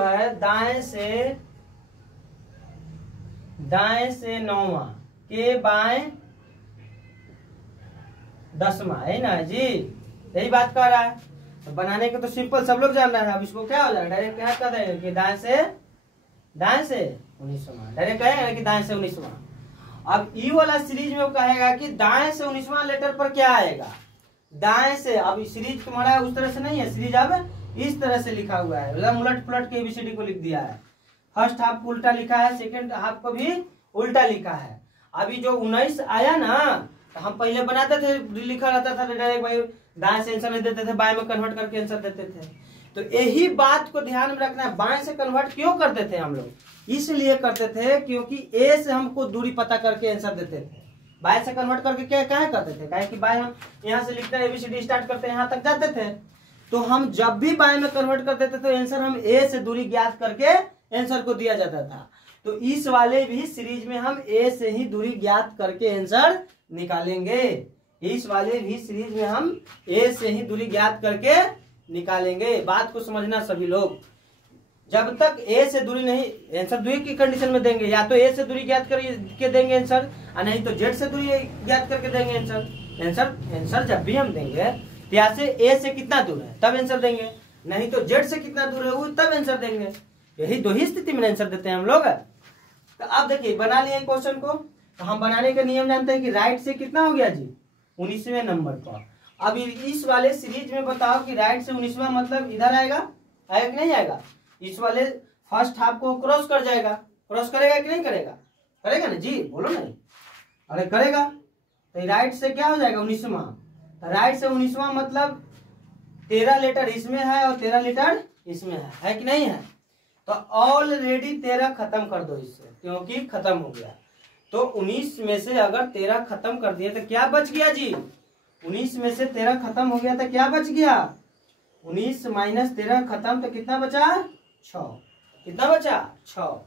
है दाएं से नौवां के बाएं 10वां है ना जी, यही बात कर रहा है। तो बनाने के तो सिंपल सब लोग जान रहे हैं। अब इसको क्या हो जाएगा? डायरेक्ट क्या कर देंगे कि दाएं से 19वां, डायरेक्ट कहेगा कि दाएं से 19वां। अब ई वाला सीरीज में वो कहेगा कि दाएं से 19वां लेटर पर क्या आएगा? दाएं से। अब सीरीज तुम्हारा उस तरह से नहीं है, सीरीज अब इस तरह से लिखा हुआ है, मतलब उलट पुलट के ABCD को लिख दिया है। फर्स्ट हाफ उल्टा लिखा है, सेकंड हाफ को भी उल्टा लिखा है। अभी जो 19 आया ना तो हम पहले बनाते थे, लिखा रहता था डायरेक्ट भाई दाएं से आंसर नहीं देते थे, बाएं में कन्वर्ट करके आंसर देते थे। तो यही बात को ध्यान में रखना है। बाएं से कन्वर्ट क्यों करते थे हम लोग? इसलिए करते थे क्योंकि A से हमको दूरी पता करके आंसर देते थे। बाएं से कन्वर्ट करके क्या करते थे? काहे कि बाएं हम यहाँ से लिखते ABCD स्टार्ट करते यहाँ तक जाते थे, तो हम जब भी बाएं में कन्वर्ट करते थे तो आंसर हम A से दूरी ज्ञात करके आंसर को दिया जाता था। तो इस वाले भी सीरीज में हम A से ही दूरी ज्ञात करके आंसर निकालेंगे। इस वाले भी सीरीज में हम A से ही दूरी ज्ञात करके निकालेंगे। बात को समझना सभी लोग। जब तक A से दूरी नहीं, आंसर दूरी की कंडीशन में देंगे, या तो A से दूरी ज्ञात करके देंगे आंसर, और नहीं तो Z से दूरी ज्ञात करके देंगे आंसर जब भी हम देंगे तो यहाँ से A से कितना दूर है तब आंसर देंगे, नहीं तो Z से कितना दूर है वो तब आंसर देंगे। यही दो ही स्थिति में आंसर देते हैं हम लोग। तो अब देखिए बना लिए क्वेश्चन को, तो हम बनाने का नियम जानते हैं कि राइट से कितना हो गया जी? 19वें नंबर पर। अब इस वाले सीरीज में बताओ कि राइट से 19वां मतलब इधर आएगा कि नहीं आएगा? इस वाले फर्स्ट हाफ को क्रॉस कर जाएगा। क्रॉस करेगा कि नहीं करेगा? करेगा ना जी, बोलो नहीं। अरे करेगा। तो राइट से क्या हो जाएगा? 19वां। तो राइट से 19वां मतलब 13 लेटर इसमें है और 13 लेटर इसमें है कि नहीं है? तो ऑलरेडी 13 खत्म कर दो इससे, क्योंकि खत्म हो गया। तो 19 में से अगर 13 खत्म कर दिए तो क्या बच गया जी? 19 में से 13 खत्म हो गया तो क्या बच गया? 19 माइनस 13 खत्म तो कितना बचा? 6। कितना बचा? 6।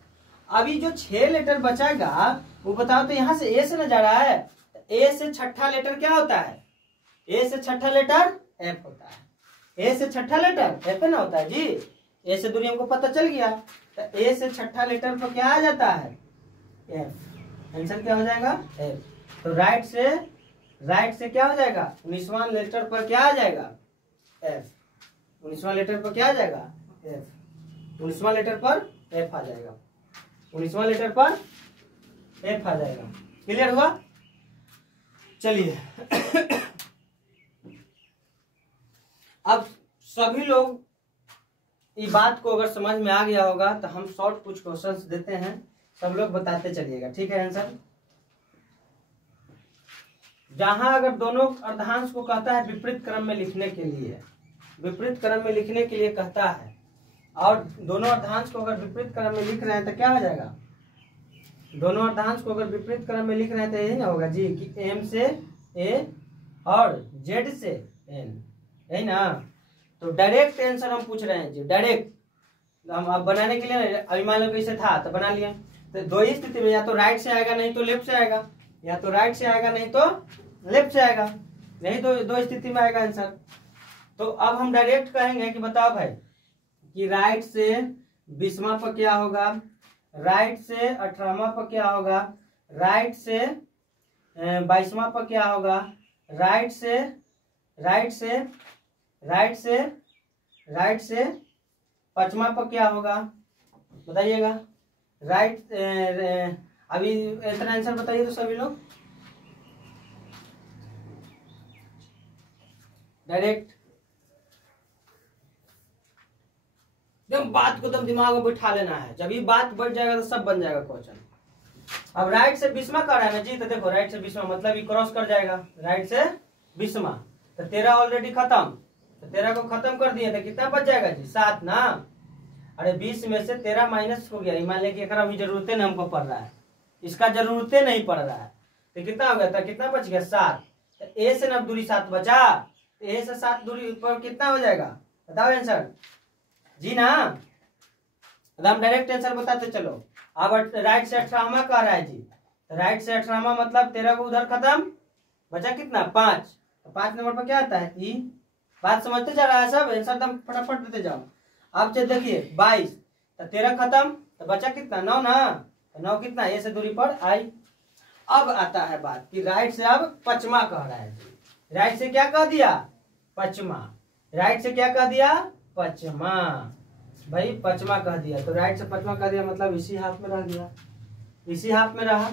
अभी जो 6 लेटर बचाएगा वो बताओ। तो यहाँ से A से न जा रहा है, A से छठा लेटर क्या होता है? A से छठा लेटर F होता है। A से छठा लेटर F ना होता है जी। A से दूरी हमको पता चल गया, तो A से छठा लेटर पर क्या आ जाता है? F। आंसर क्या हो जाएगा? F। तो राइट से क्या हो जाएगा? 19वां लेटर पर क्या आ जाएगा? F। 19वां लेटर पर क्या आ जाएगा? F। 19वां लेटर पर F आ जाएगा। 19वां लेटर पर F आ जाएगा। क्लियर हुआ? चलिए अब सभी लोग ये बात को अगर समझ में आ गया होगा तो हम शॉर्ट कुछ क्वेश्चंस देते हैं, सब लोग बताते चलिएगा, ठीक है? आंसर जहां अगर दोनों अर्धांश को कहता है विपरीत क्रम में लिखने के लिए, विपरीत क्रम में लिखने के लिए कहता है, और दोनों अर्धांश को अगर विपरीत क्रम में लिख रहे हैं तो क्या हो जाएगा, दोनों अर्धांश को अगर विपरीत क्रम में लिख रहे हैं तो यही ना होगा जी कि m से a और z से n, यही ना। तो डायरेक्ट आंसर हम पूछ रहे हैं जी, डायरेक्ट हम अब बनाने के लिए अभी मान लो कैसे था तो बना लिया। तो दो ही स्थिति में, या तो राइट से आएगा नहीं तो लेफ्ट से आएगा, या तो राइट से आएगा नहीं तो लेफ्ट से आएगा, नहीं तो दो स्थिति में आएगा आंसर। तो अब हम डायरेक्ट कहेंगे कि बताओ भाई कि राइट से 20वां पर क्या होगा, राइट से 18वां पर क्या होगा, राइट से 22वां पर क्या होगा, राइट से 5वां पर क्या होगा, बताइएगा। राइट अभी इतना आंसर बताइए तो सभी लोग डायरेक्ट एकदम बात को एकदम दिमाग में बैठा लेना है, जब ये बात बैठ जाएगा तो सब बन जाएगा क्वेश्चन। अब राइट से 20वां कर रहा है ना जी, तो देखो राइट से 20वां मतलब ये क्रॉस कर जाएगा, राइट से 20वां तो 13 ऑलरेडी खत्म, तो 13 को खत्म कर दिया तो कितना बच जाएगा जी 7 ना। अरे 20 में से 13 माइनस हो गया, मान लिया कि एकरा भी जरूरतें नहीं हमको पड़ रहा है, इसका जरूरतें नहीं पड़ रहा है, तो कितना हो गया था, कितना बच गया 7। तो ए से ना दूरी 7 बचा, तो ए से 7 दूरी पर कितना हो जाएगा, बताओ आंसर जी ना। हम डायरेक्ट आंसर बताते चलो। अब राइट से 18वां कह रहा है जी, तो राइट से 18वां मतलब 13 को उधर खत्म, बचा कितना 5, तो 5 नंबर पर क्या आता है ई। बात समझते जा रहा है सब, आंसर दम फटाफट देते जाओ। अब चलिए देखिए 22, तो 13 खत्म, तो बचा कितना 9 ना, तो 9 कितना ए से दूरी पर आई। अब आता है बात कि राइट से अब 5वां कह रहा है, राइट से क्या कह दिया 5वां, राइट से क्या कह दिया 5वां, भाई 5वां कह दिया, तो राइट से 5वां कह दिया मतलब इसी हाथ में रह गया, इसी हाथ में रहा।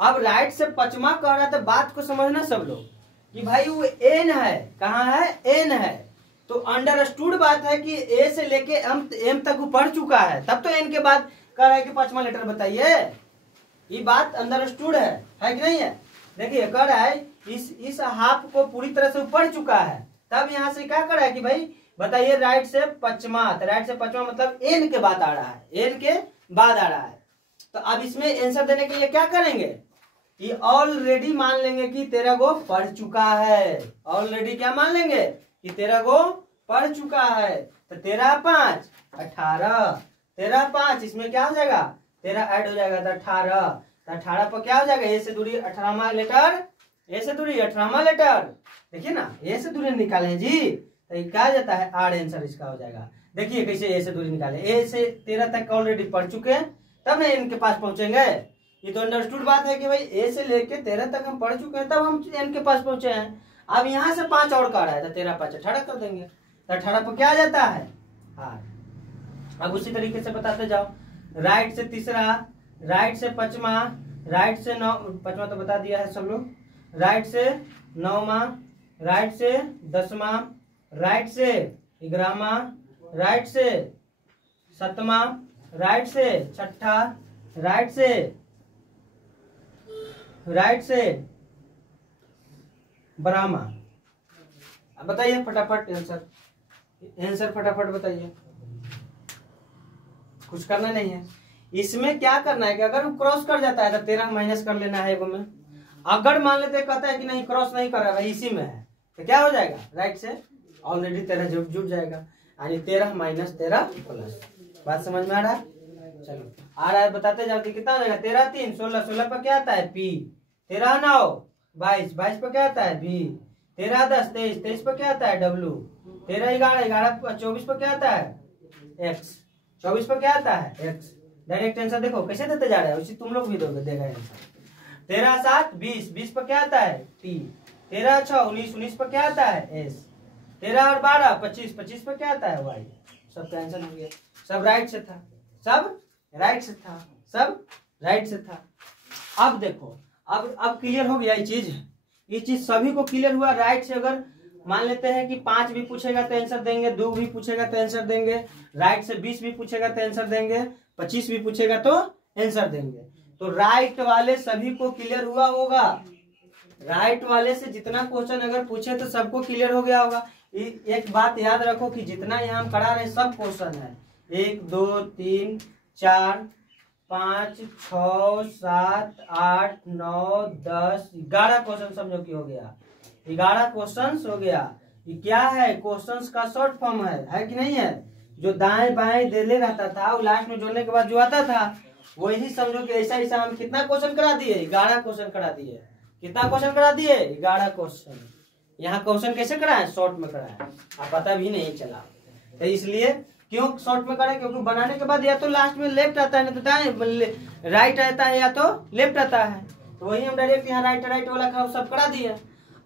अब राइट से 5वां कह रहा है, तो बात को समझना सब लोग कि भाई वो एन है, कहाँ है एन है, तो अंडरस्टूड बात है कि ए से लेके एम तक वो पढ़ चुका है, तब तो एन के बाद कह रहा है कि 5वां लेटर बताइए, ये बात अंडरस्टूड है कि नहीं है। देखिए कह रहा है इस हाफ को पूरी तरह से पढ़ चुका है, तब यहाँ से क्या कर रहा है कि भाई बताइए राइट से 5वां, तो राइट से 5वां मतलब एन के बाद आ रहा है, एन के बाद आ रहा है। तो अब इसमें आंसर देने के लिए क्या करेंगे कि ऑलरेडी मान लेंगे कि 13 को पढ़ चुका है, ऑलरेडी क्या मान लेंगे कि 13 को पढ़ चुका है। तो 13 5 18, 13 5 इसमें क्या हो जाएगा 13 ऐड हो जाएगा तो 18, तो 18 पर क्या हो जाएगा ए से दूरी 18वां लेटर, ए से दूरी 18वां लेटर, देखिए ना ए से दूरी निकाले जी, तो ये क्या जाता है आर आंसर इसका हो जाएगा। देखिए कैसे ए से दूरी निकाले, ए से 13 तक ऑलरेडी पढ़ चुके हैं तब ना इनके पास पहुंचेंगे, ये तो अंडरस्टूड बात है कि भाई ए से लेके 13 तक हम पढ़ चुके हैं तब हम एन के पास पहुंचे हैं। अब यहाँ से 5 और का रहा है, तो 13 5 18 कर देंगे, तो 18 पर क्या आ जाता है आर। अब उसी तरीके से बताते जाओ, राइट से 3रा, राइट से 5वां, राइट से 9, 5वां तो बता दिया है सब लोग, राइट से 9वां, राइट से 10वां, राइट से 11वां, राइट से 7वां, राइट से 6ठा, राइट से 12वां। अब बताइए फटाफट आंसर फटाफट बताइए, कुछ करना नहीं है इसमें। क्या करना है कि अगर वो क्रॉस कर जाता है तो 13 माइनस कर लेना है एगो में, अगर मान लेते कहता है कि नहीं क्रॉस नहीं कर रहा है इसी में है, तो क्या हो जाएगा राइट से ऑलरेडी 13 जुट जाएगा, यानी 13 माइनस 13 प्लस। बात समझ में आ रहा है, चलो आ रहा है बताते जाओ कितना हो जाएगा 13 3 16, 16 पर क्या आता है पी, 13 9 22, 22 पर क्या आता है बी, 13 10 23, 23 पर क्या आता है डब्ल्यू, 13 11 11 24 पर क्या आता है एक्स, 24 पर क्या आता है एक्स। डायरेक्ट आंसर देखो कैसे देते जा रहे हैं, उसी तुम लोग भी दोगे देगा आंसर। 13 7 20, 20 पर क्या आता है टी, 13 6 19, 19 पर क्या आता है एस, 13 और 12 25, 25 पर क्या आता है वाई। सब कैंसिल हो गया, सब राइट से था, सब राइट से था, सब राइट से था। अब देखो अब क्लियर हो गया ये चीज सभी को क्लियर हुआ। राइट से अगर मान लेते हैं कि 5 भी पूछेगा तो आंसर देंगे, 2 भी पूछेगा तो आंसर देंगे, राइट से 20 भी पूछेगा तो आंसर देंगे, 25 भी पूछेगा तो आंसर देंगे। तो राइट वाले सभी को क्लियर हुआ होगा, राइट वाले से जितना क्वेश्चन अगर पूछे तो सबको क्लियर हो गया होगा। एक बात याद रखो कि जितना यहाँ हम करा रहे हैं सब क्वेश्चन है। 1 2 3 4 5 6 7 8 9 10 11 क्वेश्चन समझो कि हो गया। 11 क्वेश्चन हो गया। ये क्या है? क्वेश्चंस का शॉर्ट फॉर्म है कि नहीं है? जो दाएं बाएं दे ले रहता था वो लास्ट में जोड़ने के बाद जो आता था वही समझो कि ऐसा ऐसा हम कितना क्वेश्चन करा दिए? 11 क्वेश्चन करा दिए। कितना क्वेश्चन करा दिए? 11 क्वेश्चन। यहाँ क्वेश्चन कैसे कराए? शॉर्ट में कराए। आप पता भी नहीं चला। तो इसलिए क्यों शॉर्ट में कराए? क्योंकि बनाने के बाद या तो लास्ट में लेफ्ट आता है, ना तो राइट आता है, या तो लेफ्ट आता है। तो वही हम डायरेक्ट यहाँ राइट राइट वाला सब करा दिए।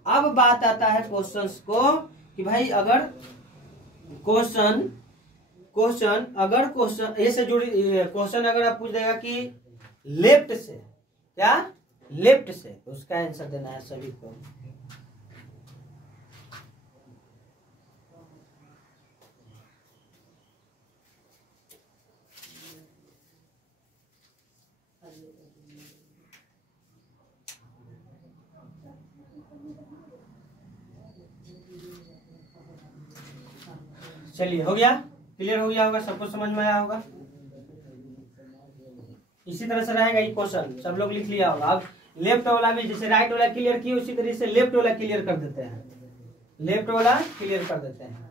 अब बात आता है क्वेश्चंस को कि भाई अगर क्वेश्चन अगर क्वेश्चन ए से जुड़ी क्वेश्चन अगर आप पूछ देगा कि लेफ्ट से, क्या लेफ्ट से, तो उसका आंसर देना है सभी को। चलिए हो गया, क्लियर हो गया होगा, सबको समझ में आया होगा। इसी तरह से रहेगा ये क्वेश्चन, सब लोग लिख लिया होगा। अब लेफ्ट वाला में जैसे राइट वाला क्लियर किया उसी तरह से लेफ्ट वाला क्लियर कर देते हैं। लेफ्ट वाला क्लियर कर देते हैं।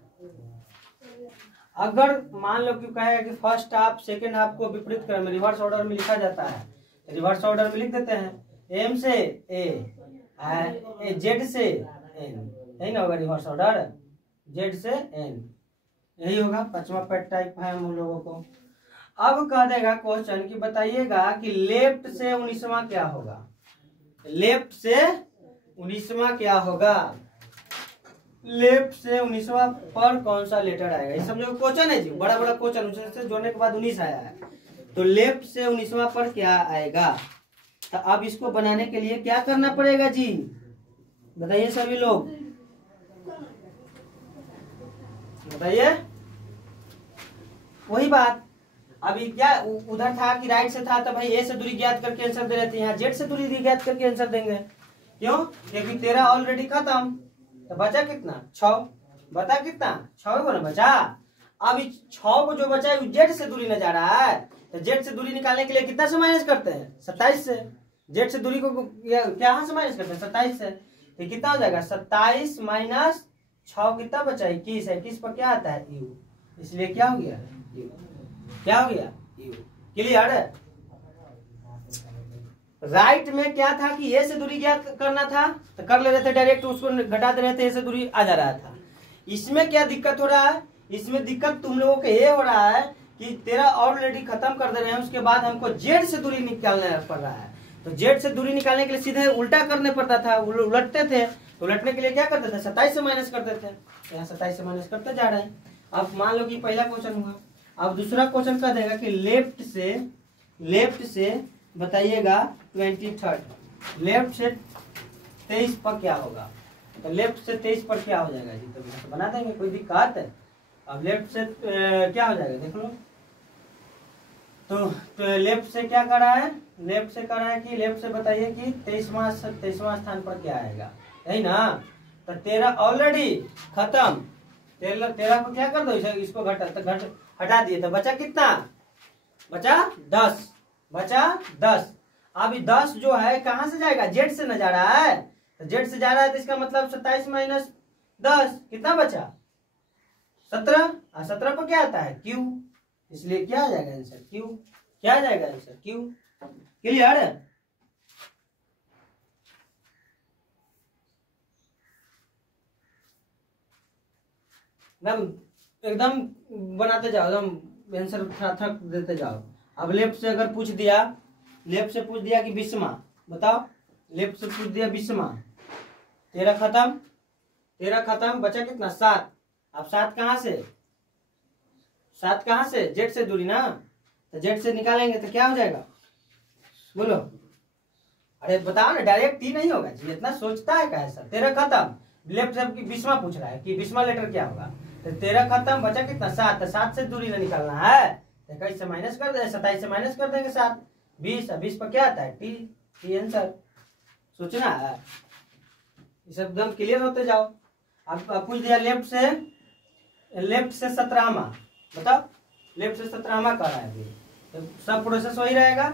अगर मान लो कि कहेगा कि फर्स्ट हाफ सेकंड हाफ को विपरीत क्रम में रिवर्स ऑर्डर में लिखा जाता है, रिवर्स ऑर्डर में लिख देते हैं। एम से ए, जेड से एन, यही ना होगा रिवर्स ऑर्डर, जेड से एन, यही होगा। 5वां पैट टाइप है हम लोगों को। अब कह देगा क्वेश्चन कि बताइएगा कि लेफ्ट से 19वां क्या होगा? लेफ्ट से 19वां क्या होगा? लेफ्ट से 19वां पर कौन सा लेटर आएगा? ये समझो क्वेश्चन है जी, बड़ा बड़ा क्वेश्चन, उससे जोड़ने के बाद 19 आया है। तो लेफ्ट से 19वां पर क्या आएगा? तो अब इसको बनाने के लिए क्या करना पड़ेगा जी? बताइए सभी लोग, बताइए। वही बात, अभी क्या उधर था कि राइट से था तो भाई ए से दूरी ज्ञात करके आंसर दे रहे थे, यहाँ जेड से दूरी ज्ञात करके आंसर देंगे। क्यों? क्योंकि 13 ऑलरेडी खत्म, तो बचा कितना? 6। बता कितना? 6 को ना बचा। अब 6 को जो बचा है जेड से दूरी न जा रहा है, तो जेड से दूरी निकालने के लिए कितना से माइनस करते हैं? 27 से। जेड से दूरी को क्या से माइनस करते हैं? 27 से। तो कितना हो जाएगा? 27 माइनस 6 कितना बचा? 21। 21 पर क्या आता है? यू। इसलिए क्या हो गया? यू। क्या हो गया? यू। क्लियर है? राइट में क्या था कि ए से दूरी ज्ञात करना था तो कर ले रहे थे, डायरेक्ट उसको घटा दे रहे थे, ए से दूरी आ जा रहा था। इसमें क्या दिक्कत हो रहा है? इसमें दिक्कत तुम लोगों को ये हो रहा है कि 13 ऑलरेडी खत्म कर दे रहे हैं, उसके बाद हमको जेड से दूरी निकालना पड़ रहा है। तो जेड से दूरी निकालने के लिए सीधे उल्टा करने पड़ता था, उलटते थे। तो उलटने के लिए क्या करते थे? 27 से माइनस करते थे। यहाँ 27 से माइनस करते जा रहे हैं। अब मान लो कि पहला क्वेश्चन हुआ। अब दूसरा क्वेश्चन कह देगा कि लेफ्ट से बताइएगा 23। लेफ्ट से 23 पर क्या होगा? तो लेफ्ट से 23 पर क्या हो जाएगा जी? तो बना देंगे, कोई दिक्कत है? अब लेफ्ट से क्या हो जाएगा देख लो। तो लेफ्ट से क्या कर रहा है? लेफ्ट से कर रहा है कि लेफ्ट से बताइए कि 23वां स्थान पर क्या आएगा, यही ना? तो 13 ऑलरेडी खत्म, 13 को क्या कर दो? इसको हटा दिए, तो बचा कितना? बचा 10। बचा 10। अब 10 जो है कहां से जाएगा? जेड से न जा रहा है, तो जेड से जा रहा है तो इसका मतलब 27 माइनस 10 कितना बचा? 17। 17 पर क्या आता है? क्यू। इसलिए क्या आ जाएगा आंसर? क्यू। क्या आ जाएगा आंसर? क्यू। क्लियर है? एकदम बनाते जाओ, एकदम आंसर थोड़ा देते जाओ। अब लेफ्ट से अगर पूछ दिया, लेफ्ट से पूछ दिया कि 20वां, बताओ। लेफ्ट से पूछ दिया 20वां, 13 खत्म, 13 खत्म, बचा कितना? 7। अब 7 कहां से? 7 कहां से? जेड से दूरी ना, तो जेड से निकालेंगे तो क्या हो जाएगा? बोलो, अरे बताओ ना, डायरेक्ट टी नहीं होगा जी, इतना सोचता है कैसा? 13 खत्म, लेफ्ट से 20वां पूछ रहा है कि 20वां लेटर क्या होगा? तो 13 खत्म, बचा कितना? 7। तो 7 से दूरी ना निकालना है, तो 21 से माइनस कर दे, 27 से माइनस कर देंगे 7। 20 पर क्या आता है? T answer. सोचना है, ये सब एकदम क्लियर होते जाओ। अब पूछ दिया लेफ्ट से 17वां, बताओ लेफ्ट से 17वां कह रहा है अभी, तो सब प्रोसेस वही रहेगा,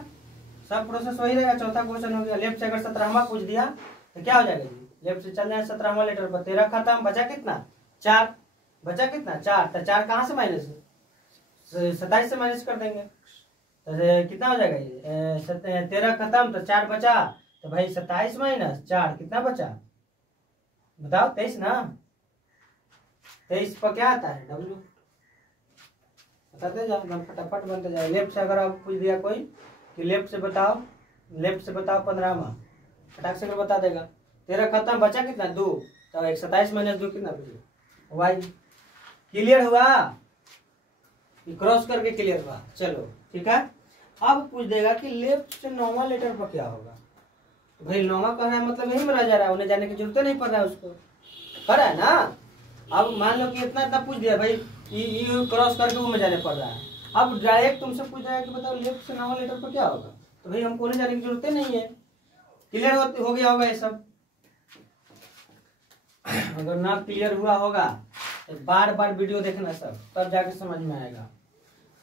चौथा क्वेश्चन हो गया। लेफ्ट से अगर 17वां पूछ दिया तो क्या हो जाएगा जी, लेफ्ट से चल जाए 17वां लेटर पर, 13 खत्म, बचा कितना 4, तो 4 कहाँ से माइनस, 27 से माइनस कर देंगे तो कितना हो जाएगा ये, 13 खत्म तो 4 बचा, तो भाई 27 माइनस 4 कितना बचा, बताओ 23 ना, 23 पर क्या आता है W, बताते जाओ फटाफट बनते जाए। लेफ्ट से अगर आप पूछ दिया कोई कि लेफ्ट से बताओ 15वां, फटाक से बता देगा। 13 खत्म, बचा कितना 2, तो 27 माइनस 2 कितना बचा, वाई। क्लियर हुआ, क्रॉस करके क्लियर हुआ, चलो ठीक है। अब पूछ देगा कि लेफ्ट से 9वां लेटर पर क्या होगा, तो भाई 9वां कह रहा है मतलब यही में रह जा रहा है, उन्हें जाने की जरूरत नहीं पड़ रहा है उसको, कर रहा है ना। अब मान लो कि इतना पूछ दिया भाई, ई क्रॉस करके वो में जाने पड़ रहा है। अब डायरेक्ट तुमसे पूछ जाएगा कि बताओ लेफ्ट से 9वां लेटर पर क्या होगा, तो भाई हमको उन्हें जाने की जरूरत नहीं है। क्लियर हो गया होगा ये सब। अगर ना क्लियर हुआ होगा तो बार बार वीडियो देखना सब, तब जाके समझ में आएगा।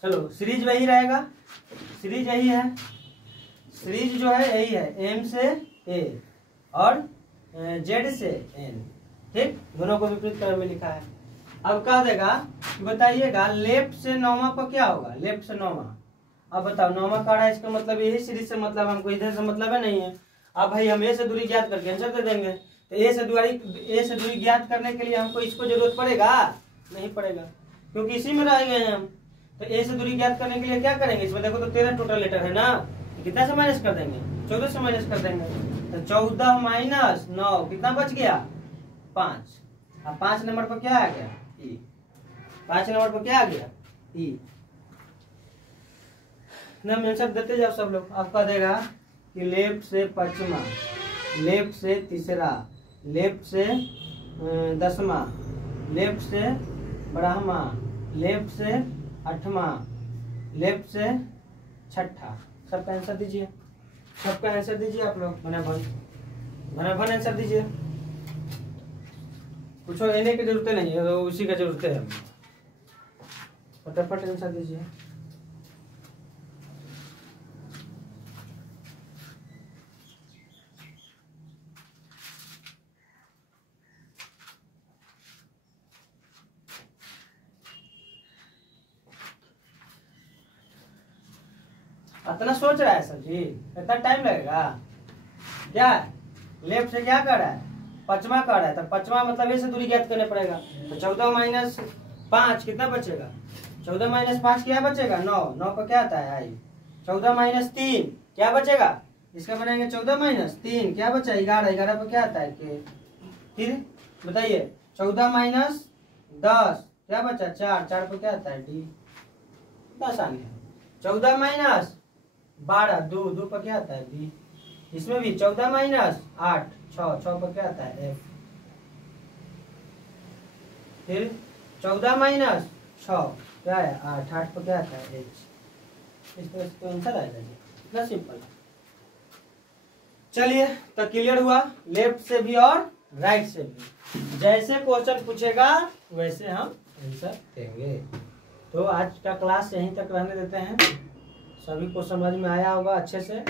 चलो सीरीज वही रहेगा, सीरीज यही है, सीरीज जो है यही है, M से A और Z से N, ठीक, दोनों को विपरीत क्रम में लिखा है। अब कह देगा कि बताइएगा लेफ्ट से 9वां पर क्या होगा, लेफ्ट से 9वां। अब बताओ 9वां कह रहा है, इसका मतलब यही सीरीज से मतलब, हमको इधर से मतलब है नहीं है। अब भाई हम A से दूरी ज्ञात करके आंसर दे देंगे, तो A से दूरी ज्ञात करने के लिए हमको इसको जरूरत पड़ेगा, नहीं पड़ेगा, क्योंकि इसी में रह गए हैं हम। तो A से दूरी ज्ञात करने के लिए क्या करेंगे, इसमें देखो तो 13 टोटल लेटर है ना, कितना से माइनस कर देंगे, 14 से माइनस कर देंगे, तो 14 माइनस 9 कितना बच गया 5। अब 5 नंबर पर क्या आ गया E, 5 नंबर पर क्या आ गया E। नाम आंसर देते जाओ सब लोग। आपका देगा कि लेफ्ट से 5वां, लेफ्ट से 3रा, लेफ्ट से 10वां, लेफ्ट से 12वां, लेफ्ट से 8वां, लेफ्ट से 6ठा। सबका आंसर दीजिए, सबका आंसर दीजिए आप लोग, भन आंसर दीजिए। कुछ लेने की जरूरत नहीं है, तो उसी का जरूरत है, फटाफट आंसर दीजिए। इतना सोच रहा है सर जी, इतना टाइम लगेगा क्या। लेफ्ट से क्या कर रहा है 5वां कर रहा है, तो 5वां मतलब ऐसे दूरी ज्ञात करने पड़ेगा, तो 14 माइनस 5 कितना बचेगा, 14 माइनस 5 क्या बचेगा 9, 9 का क्या आता है आई, 14 माइनस 3 क्या बचेगा, इसका बनाएंगे 14 माइनस 3 क्या बचा 11, 11 पर क्या आता है के। फिर बताइए 14 माइनस 10 क्या बचा 4, 4 पर क्या आता है डी, आसान है। 14 माइनस 12 2, 2 पर क्या आता है बी, इसमें भी 14 माइनस 8 6, 6 पर क्या आता है एफ। फिर 14 माइनस 6 क्या है 8, 8 पर क्या आता है एच। इस तरह से तो आंसर आएगा जी, इतना सिंपल। चलिए तो क्लियर हुआ, लेफ्ट से भी और राइट से भी, जैसे क्वेश्चन पूछेगा वैसे हम आंसर देंगे। तो आज का क्लास यहीं तक रहने देते हैं। सभी को समझ में आया होगा अच्छे से,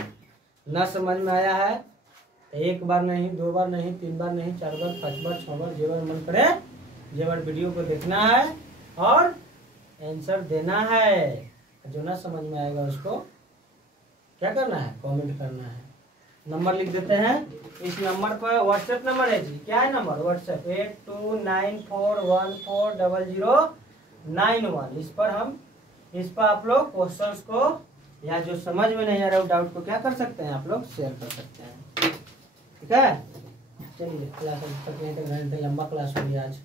ना समझ में आया है तो 1 बार नहीं, 2 बार नहीं, 3 बार नहीं, 4 बार, 5 बार, 6 बार, जे बार मन करे जे बार वीडियो को देखना है और आंसर देना है। जो ना समझ में आएगा उसको क्या करना है, कमेंट करना है। नंबर लिख देते हैं, इस नंबर पर व्हाट्सएप नंबर है जी, क्या है नंबर व्हाट्सएप 8294140091। इस पर आप लोग क्वेश्चंस को या जो समझ में नहीं आ रहा है डाउट को क्या कर सकते हैं, आप लोग शेयर कर सकते हैं, ठीक है। चलिए क्लास तक लंबा क्लास हो गया आज।